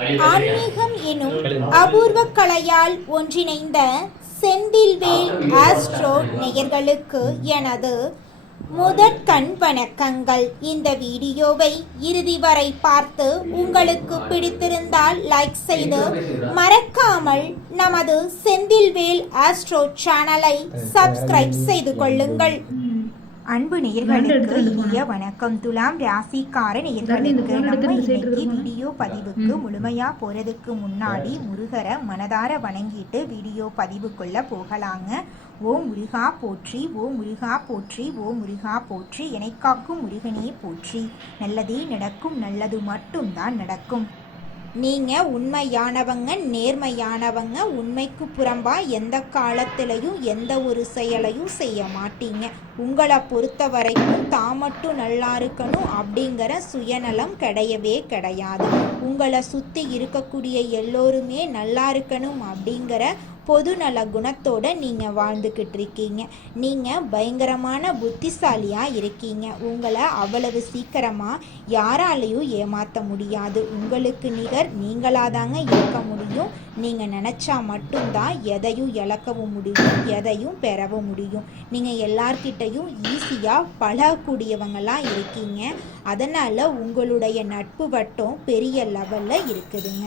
ஆன்மீகம் எனும் அபூர்வ கலையால் ஒன்றிணைந்த செந்தில்வேல் ஆஸ்ட்ரோ நேயர்களுக்கு எனது முதற்கண் வணக்கங்கள். இந்த வீடியோவை இறுதி வரை பார்த்து உங்களுக்கு பிடித்திருந்தால் லைக் செய்து மறக்காமல் நமது செந்தில்வேல் ஆஸ்ட்ரோ சேனலை சப்ஸ்கிரைப் செய்து கொள்ளுங்கள். அன்பு நேயர்களுக்கு இனிய வணக்கம். துலாம் ராசிக்கார நேயர்களுக்கு நம்ம இன்னைக்கு வீடியோ பதிவுக்கு முழுமையா போறதுக்கு முன்னாடி முருகரை மனதார வணங்கிட்டு வீடியோ பதிவுக்குள்ள போகலாங்க. ஓ முருகா போற்றி, ஓ முருகா போற்றி, ஓ முருகா போற்றி, எனைக்காக்கும் முருகனே போற்றி. நல்லதே நடக்கும், நல்லது மட்டும்தான் நடக்கும். நீங்கள் உண்மையானவங்க, நேர்மையானவங்க. உண்மைக்கு புறம்பா எந்த காலத்திலையும் எந்த ஒரு செயலையும் செய்ய மாட்டீங்க. உங்களை பொறுத்த வரைக்கும் தான் மட்டும் நல்லா இருக்கணும் அப்படிங்கிற சுயநலம் கிடையவே கிடையாது. உங்களை சுற்றி இருக்கக்கூடிய எல்லோருமே நல்லா இருக்கணும் அப்படிங்கிற பொதுநல குணத்தோடு நீங்கள் வாழ்ந்துக்கிட்டு இருக்கீங்க. நீங்கள் பயங்கரமான புத்திசாலியாக இருக்கீங்க. உங்களை அவ்வளவு சீக்கிரமாக யாராலையும் ஏமாற்ற முடியாது. உங்களுக்கு நிகர் நீங்களாக தாங்க இருக்க முடியும். நீங்கள் நினச்சா மட்டும்தான் எதையும் இழக்கவும் முடியும், எதையும் பெறவும் முடியும். நீங்கள் எல்லார்கிட்டையும் ஈஸியாக பழகக்கூடியவங்களாக இருக்கீங்க. அதனால் உங்களுடைய நட்பு வட்டம் பெரிய லெவலில் இருக்குதுங்க.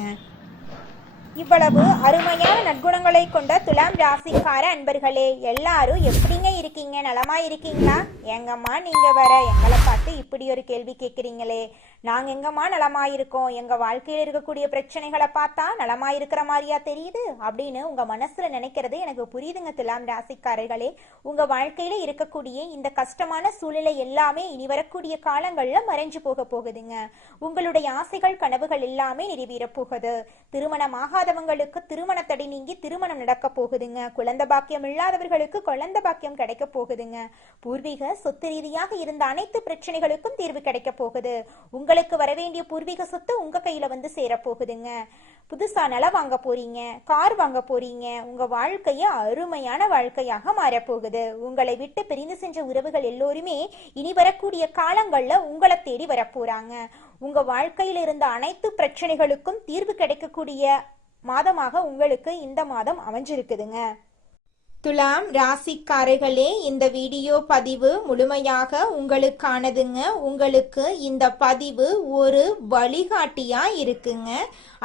இவ்வளவு அருமையான நற்குணங்களை கொண்ட துலாம் ராசிக்கார அன்பர்களே, எல்லாரும் எப்படிங்க இருக்கீங்க? நலமா இருக்கீங்களா? எங்கம்மா நீங்க வர எங்களை பார்த்து இப்படி ஒரு கேள்வி கேட்குறீங்களே? நாங்கள் எங்கம்மா நலமா இருக்கோம், எங்கள் வாழ்க்கையில் இருக்கக்கூடிய பிரச்சனைகளை பார்த்தா நலமா இருக்கிற மாதிரியா தெரியுது அப்படின்னு உங்கள் மனசில் நினைக்கிறது எனக்கு புரியுதுங்க. துலாம் ராசிக்காரர்களே, உங்கள் வாழ்க்கையில் இருக்கக்கூடிய இந்த கஷ்டமான சூழ்நிலை எல்லாமே இனி வரக்கூடிய காலங்களில் மறைஞ்சு போக போகுதுங்க. உங்களுடைய ஆசைகள் கனவுகள் எல்லாமே நிறைவேறப் போகுது. திருமணமாகாதவங்களுக்கு திருமண தடை நீங்கி திருமணம் நடக்க போகுதுங்க. குழந்தை பாக்கியம் இல்லாதவர்களுக்கு குழந்தை பாக்கியம் கிடைக்க போகுதுங்க. பூர்வீக சொத்து ரீதியாக இருந்த அனைத்து பிரச்சனைகளுக்கும் தீர்வு கிடைக்க போகுது. உங்களுக்கு வரவேண்டிய பூர்வீக சொத்து உங்க கையில வந்து சேரப்போகுதுங்க. புதுசா நிலம் வாங்க போறீங்க, கார் வாங்க போறீங்க. உங்க வாழ்க்கைய அருமையான வாழ்க்கையாக மாறப்போகுது. உங்களை விட்டு பிரிந்து சென்ற உறவுகள் எல்லோருமே இனி வரக்கூடிய காலங்கள்ல உங்களை தேடி வரப்போறாங்க. உங்க வாழ்க்கையில் இருந்த அனைத்து பிரச்சனைகளுக்கும் தீர்வு கிடைக்கக்கூடிய மாதமாக உங்களுக்கு இந்த மாதம் அமைஞ்சிருக்குதுங்க. துலாம் ராசிக்காரர்களே, இந்த வீடியோ பதிவு முழுமையாக உங்களுக்கானதுங்க. உங்களுக்கு இந்த பதிவு ஒரு வழிகாட்டியா இருக்குங்க.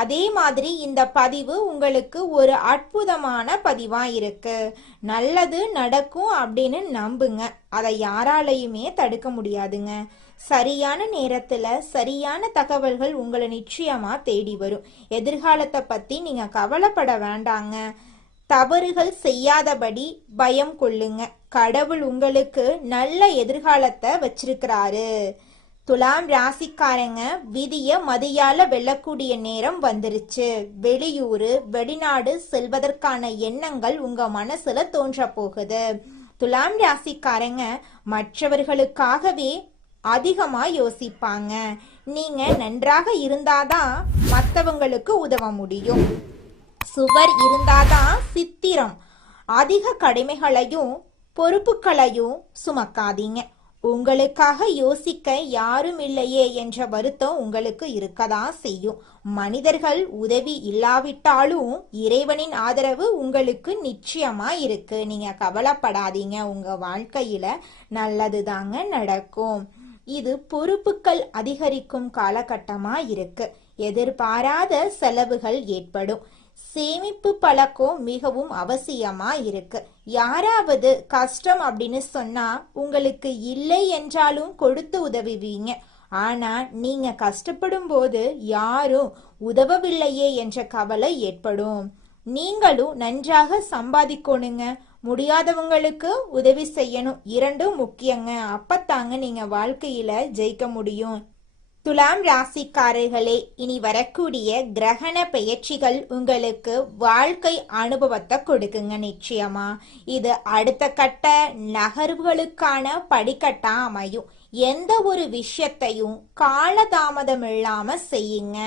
அதே மாதிரி இந்த பதிவு உங்களுக்கு ஒரு அற்புதமான பதிவா இருக்கு. நல்லது நடக்கும் அப்படின்னு நம்புங்க. அதை யாராலையுமே தடுக்க முடியாதுங்க. சரியான நேரத்துல சரியான தகவல்கள் உங்களை நிச்சயமா தேடி வரும். எதிர்காலத்தை பத்தி நீங்க கவலைப்பட வேண்டாங்க. தவறுகள் செய்யாதபடி பயம் கொள்ளுங்க. கடவுள் உங்களுக்கு நல்ல எதிர்காலத்தை வச்சிருக்கிறாரு. துலாம் ராசிக்காரங்க, விதிய மதியால வெல்லக்கூடிய நேரம் வந்துருச்சு. வெளியூரு வெளிநாடு செல்வதற்கான எண்ணங்கள் உங்க மனசுல தோன்ற போகுது. துலாம் ராசிக்காரங்க மற்றவர்களுக்காகவே அதிகமா யோசிப்பாங்க. நீங்க நன்றாக இருந்தாதான் மற்றவங்களுக்கு உதவ முடியும். சுவர் இருந்தாதான் சித்திரம். அதிக கடமைகளையும் பொறுப்புகளையும் சுமக்காதீங்க. உங்களுக்காக யோசிக்க யாரும் இல்லையே என்ற வருத்தம் உங்களுக்கு இருக்கதான் செய்யும். மனிதர்கள் உதவி இல்லாவிட்டாலும் இறைவனின் ஆதரவு உங்களுக்கு நிச்சயமா இருக்கு. நீங்க கவலைப்படாதீங்க. உங்க வாழ்க்கையில நல்லது தாங்க நடக்கும். இது பொறுப்புகள் அதிகரிக்கும் காலகட்டமா இருக்கு. எதிர்பாராத செலவுகள் ஏற்படும். சேமிப்பு பழக்கம் மிகவும் அவசியமா இருக்கு. யாராவது கஷ்டம் அப்படின்னு சொன்னா உங்களுக்கு இல்லை என்றாலும் கொடுத்து உதவுவீங்க. ஆனா நீங்க கஷ்டப்படும் போது யாரும் உதவவில்லையே என்ற கவலை ஏற்படும். நீங்களும் நன்றாக சம்பாதிக்கணுங்க. முடியாதவங்களுக்கு உதவி செய்யணும். இரண்டும் முக்கியங்க. அப்பத்தாங்க நீங்க வாழ்க்கையில ஜெயிக்க முடியும். துலாம் ராசிக்காரர்களே, இனி வரக்கூடிய கிரகண பெயர்ச்சிகள் உங்களுக்கு வாழ்க்கை அனுபவத்தை கொடுக்குங்க. நிச்சயமா இது அடுத்த கட்ட நகர்வுகளுக்கான படிக்கட்டா அமையும். எந்த ஒரு விஷயத்தையும் காலதாமதம் இல்லாம செய்யுங்க.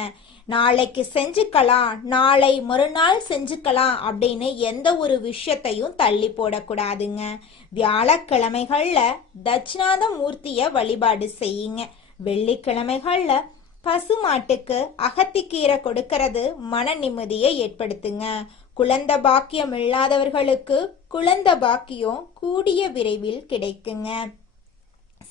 நாளைக்கு செஞ்சுக்கலாம், நாளை மறுநாள் செஞ்சுக்கலாம் அப்படின்னு எந்த ஒரு விஷயத்தையும் தள்ளி போடக்கூடாதுங்க. வியாழக்கிழமைகள்ல தட்சிணாத மூர்த்திய வழிபாடு செய்யுங்க. வெள்ளிக்கிழமைகள்ல பசுமாட்டுக்கு அகத்திக்கீரை கொடுக்கறது மன நிம்மதியை ஏற்படுத்துங்க. குழந்தை பாக்கியம் இல்லாதவர்களுக்கு குழந்தை பாக்கியம் கூடிய விரைவில் கிடைக்குங்க.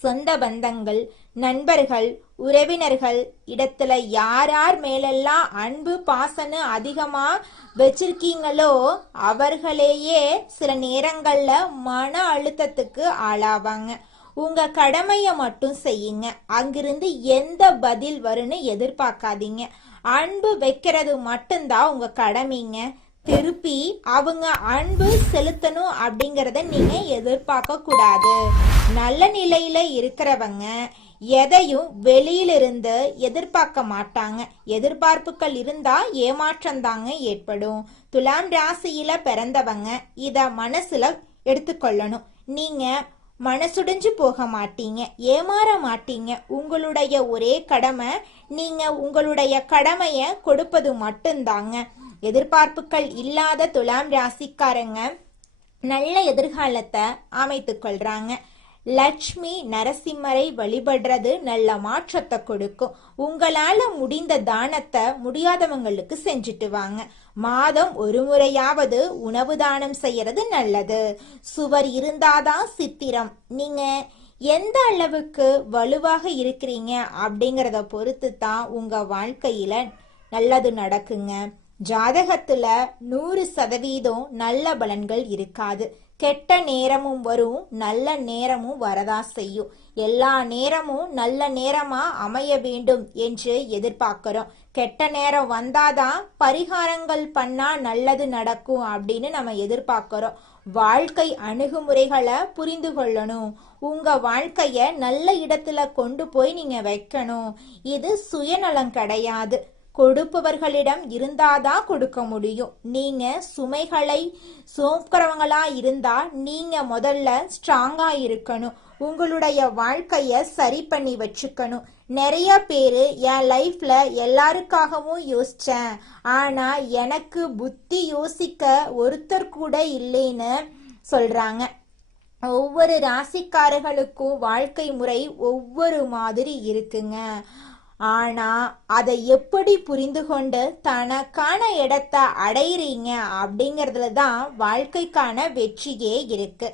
சொந்த பந்தங்கள், நண்பர்கள், உறவினர்கள் இடத்துல யார் மேலெல்லாம் அன்பு பாசன்னு அதிகமா வச்சிருக்கீங்களோ அவர்களையே சில நேரங்கள்ல மன அழுத்தத்துக்கு ஆளாவாங்க. உங்க கடமையை மட்டும் செய்யுங்க. அங்கிருந்து எந்த பதில் வரும்னு எதிர்பார்க்காதீங்க. அன்பு வைக்கிறது மட்டும்தான் உங்க கடமைங்க. திருப்பி அவங்க அன்பு செலுத்தணும் அப்படிங்கறத நீங்க எதிர்பார்க்க கூடாது. நல்ல நிலையில இருக்கிறவங்க எதையும் வெளியிலிருந்து எதிர்பார்க்க மாட்டாங்க. எதிர்பார்ப்புகள் இருந்தா ஏமாற்றம் தாங்க ஏற்படும். துலாம் ராசியில பிறந்தவங்க இத மனசுல எடுத்துக்கொள்ளணும். நீங்க மனசுடைஞ்சு போக மாட்டீங்க, ஏமாற மாட்டீங்க. உங்களுடைய ஒரே கடமை நீங்க உங்களுடைய கடமையை கொடுப்பது மட்டும்தாங்க. எதிர்பார்ப்புகள் இல்லாத துலாம் ராசிக்காரங்க நல்ல எதிர்காலத்தை அமைத்து கொள்றாங்க. லட்சுமி நரசிம்மரை வழிபடுறது நல்ல மாற்றத்தை கொடுக்கும். உங்களால முடிந்த தானத்தை முடியாதவங்களுக்கு செஞ்சுட்டு வாங்க. மாதம் ஒரு முறையாவது உணவு தானம் செய்யறது நல்லது. சுவர் இருந்தாதான் சித்திரம். நீங்க எந்த அளவுக்கு வலுவாக இருக்கிறீங்க அப்படிங்கறத பொறுத்து தான் உங்க வாழ்க்கையில நல்லது நடக்குங்க. ஜாதகத்துல 100% நல்ல பலன்கள் இருக்காது. கெட்ட நேரமும் வரும், நல்ல நேரமும் வரதா செய்யும். எல்லா நேரமும் நல்ல நேரமா அமைய வேண்டும் என்று எதிர்பார்க்கிறோம். கெட்ட நேரம் வந்தாதான் பரிகாரங்கள் பண்ணா நல்லது நடக்கும் அப்படின்னு நம்ம எதிர்பார்க்கிறோம். வாழ்க்கை அணுகுமுறைகளை புரிந்து கொள்ளணும். உங்க வாழ்க்கைய நல்ல இடத்துல கொண்டு போய் நீங்க வைக்கணும். இது சுயநலம் கிடையாது. கொடுப்பவர்களிடம் இருந்தாதான் கொடுக்க முடியும். நீங்க சுமைகளை சுமக்கிறவங்களா இருந்தா நீங்க முதல்ல ஸ்ட்ராங்கா இருக்கணும். உங்களுடைய வாழ்க்கைய சரி பண்ணி வச்சுக்கணும். நிறைய பேரு என் லைஃப்ல எல்லாருக்காகவும் யோசிச்சேன், ஆனா எனக்கு புத்தி யோசிக்க ஒருத்தர் கூட இல்லைன்னு சொல்றாங்க. ஒவ்வொரு ராசிக்காரர்களுக்கும் வாழ்க்கை முறை ஒவ்வொரு மாதிரி இருக்குங்க. ஆனா அதை எப்படி புரிந்து கொண்டு தனக்கான இடத்தை அடையிறீங்க அப்படிங்கறதுல தான் வாழ்க்கைக்கான வெற்றியே இருக்கு.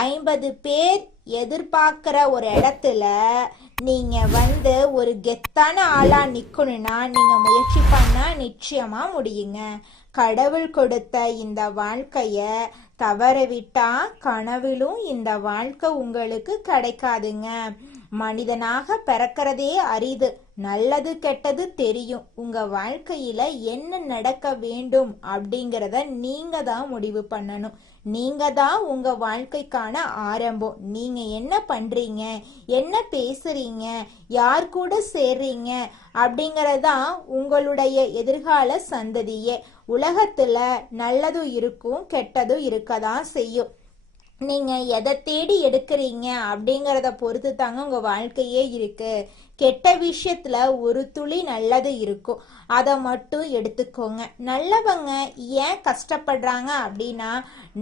50 பேர் எதிர்பார்க்கிற ஒரு இடத்துல நீங்க ஒரு கெத்தான ஆளா நிக்கணும்னா நீங்க முயற்சி பண்ணா நிச்சயமா முடியுங்க. கடவுள் கொடுத்த இந்த வாழ்க்கைய தவறவிட்டா கனவிலும் இந்த வாழ்க்கை உங்களுக்கு கிடைக்காதுங்க. மனிதனாக பிறக்கிறதே அரிது. நல்லது கெட்டது தெரியும். உங்க வாழ்க்கையில என்ன நடக்க வேண்டும் அப்படிங்கிறத நீங்க தான் முடிவு பண்ணணும். நீங்க தான் உங்க வாழ்க்கைக்கான ஆரம்பம். நீங்க என்ன பண்றீங்க, என்ன பேசுறீங்க, யார் கூட சேர்றீங்க அப்படிங்கறதான் உங்களுடைய எதிர்கால சந்ததியே. உலகத்துல நல்லதும் இருக்கும், கெட்டதும் இருக்கதான் செய்யும். நீங்க எதை தேடி எடுக்கிறீங்க அப்படிங்கறத பொறுத்து தாங்க உங்க வாழ்க்கையே இருக்கு. கெட்ட விஷயத்துல ஒரு துளி நல்லது இருக்கும், அதை மட்டும் எடுத்துக்கோங்க. நல்லவங்க ஏன் கஷ்டப்படுறாங்க அப்படின்னா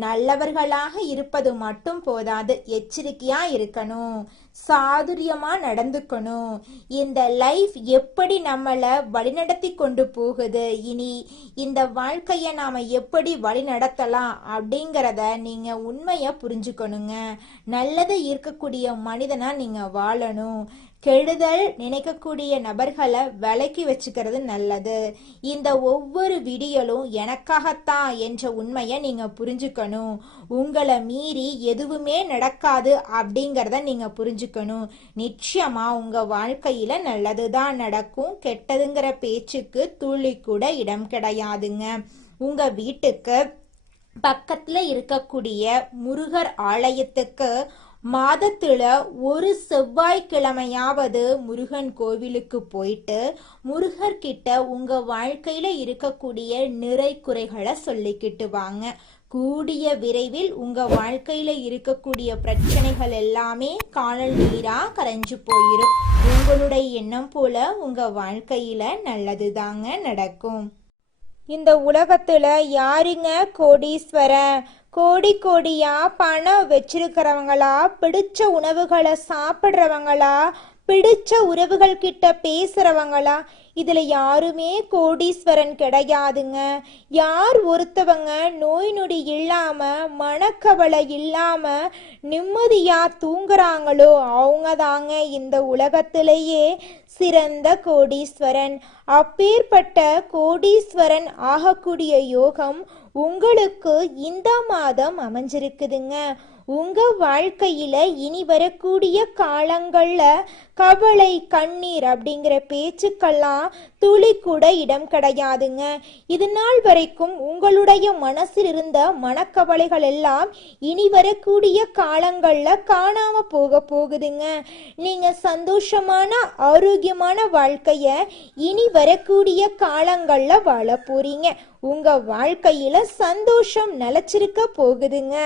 நல்லவர்களாக இருப்பது மட்டும் போதாது, எச்சரிக்கையா இருக்கணும், சாதுரியமா நடந்துக்கணும். இந்த லைஃப் எப்படி நம்மள வழிநடத்தி கொண்டு போகுது, இனி இந்த வாழ்க்கைய நாம எப்படி வழி நடத்தலாம் அப்படிங்கறத நீங்க உண்மைய புரிஞ்சுக்கணுங்க. நல்லது இருக்கக்கூடிய மனிதனா நீங்க வாழணும். கெடுதல் நினைக்கக்கூடிய நபர்களை விலக்கி வச்சுக்கிறது நல்லது. இந்த ஒவ்வொரு விடியலும் எனக்காகத்தான் என்ற உண்மையை நீங்க புரிஞ்சுக்கணும். உங்களை மீறி எதுவுமே நடக்காது அப்படிங்கறத நீங்க புரிஞ்சுக்கணும். நிச்சயமா உங்க வாழ்க்கையில நல்லதுதான் நடக்கும். கெட்டதுங்கிற பேச்சுக்கு துளி கூட இடம் கிடையாதுங்க. உங்க வீட்டுக்கு பக்கத்துல இருக்கக்கூடிய முருகர் ஆலயத்துக்கு மாதத்துல ஒரு செவ்வாய்க்கிழமையாவது முருகன் கோவிலுக்கு போயிட்டு முருகர்கிட்ட உங்க வாழ்க்கையில இருக்கக்கூடிய நிறை குறைகளை சொல்லிக்கிட்டு வாங்க. கூடிய விரைவில் உங்க வாழ்க்கையில இருக்கக்கூடிய பிரச்சனைகள் எல்லாமே காணல் நீரா கரைஞ்சு போயிரும். உங்களுடைய எண்ணம் போல உங்க வாழ்க்கையில நல்லதுதாங்க நடக்கும். இந்த உலகத்துல யாருங்க கோடீஸ்வரன்? கோடியா பணம் வச்சிருக்கிறவங்களா, பிடிச்ச உணவுகளை சாப்பிட்றவங்களா, பிடிச்ச உறவுகள் கிட்ட பேசுறவங்களா? இதுல யாருமே கோடீஸ்வரன் கிடையாதுங்க. யார் ஒருத்தவங்க நோய் நொடி இல்லாம மனக்கவலை இல்லாம நிம்மதியா தூங்குறாங்களோ அவங்க தாங்க இந்த உலகத்திலேயே சிறந்த கோடீஸ்வரன். அப்பேற்பட்ட கோடீஸ்வரன் ஆகக்கூடிய யோகம் உங்களுக்கு இந்த மாதம் அமைஞ்சிருக்குதுங்க. உங்க வாழ்க்கையில இனி வரக்கூடிய காலங்கள்ல கவலை கண்ணீர் அப்படிங்கிற பேச்சுக்கெல்லாம் துளி கூட இடம் கிடையாதுங்க. இது நாள் வரைக்கும் உங்களுடைய மனசில் இருந்த மனக்கவலைகள் எல்லாம் இனி வரக்கூடிய காலங்கள்ல காணாம போகுதுங்க. நீங்க சந்தோஷமான ஆரோக்கியமான வாழ்க்கைய இனி வரக்கூடிய காலங்கள்ல வாழ போறீங்க. உங்க வாழ்க்கையில சந்தோஷம் நிலைச்சிருக்க போகுதுங்க.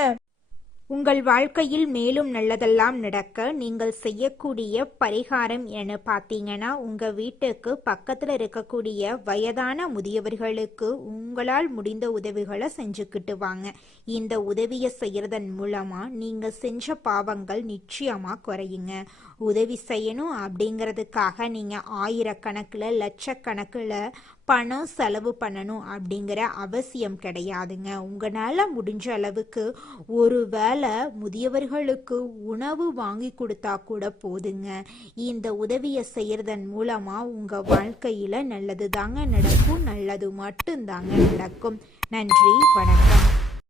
உங்கள் வாழ்க்கையில் மேலும் நல்லதெல்லாம் நடக்க நீங்கள் செய்யக்கூடிய பரிகாரம் என பார்த்தீங்கன்னா, உங்கள் வீட்டுக்கு பக்கத்தில் இருக்கக்கூடிய வயதான முதியவர்களுக்கு உங்களால் முடிந்த உதவிகளை செஞ்சுக்கிட்டு வாங்க. இந்த உதவியை செய்யறதன் மூலமாக நீங்கள் செஞ்ச பாவங்கள் நிச்சயமாக குறையுங்க. உதவி செய்யணும் அப்படிங்கிறதுக்காக நீங்கள் ஆயிரக்கணக்கில் லட்சக்கணக்கில் பணம் செலவு பண்ணணும் அப்படிங்கிற அவசியம் கிடையாதுங்க. உங்களால் முடிஞ்ச அளவுக்கு ஒரு வேளை முதியவர்களுக்கு உணவு வாங்கி கொடுத்தா கூட போதுங்க. இந்த உதவியை செய்யறதன் மூலமாக உங்கள் வாழ்க்கையில் நல்லது தாங்க நடக்கும், நல்லது மட்டும்தாங்க நடக்கும். நன்றி, வணக்கம்.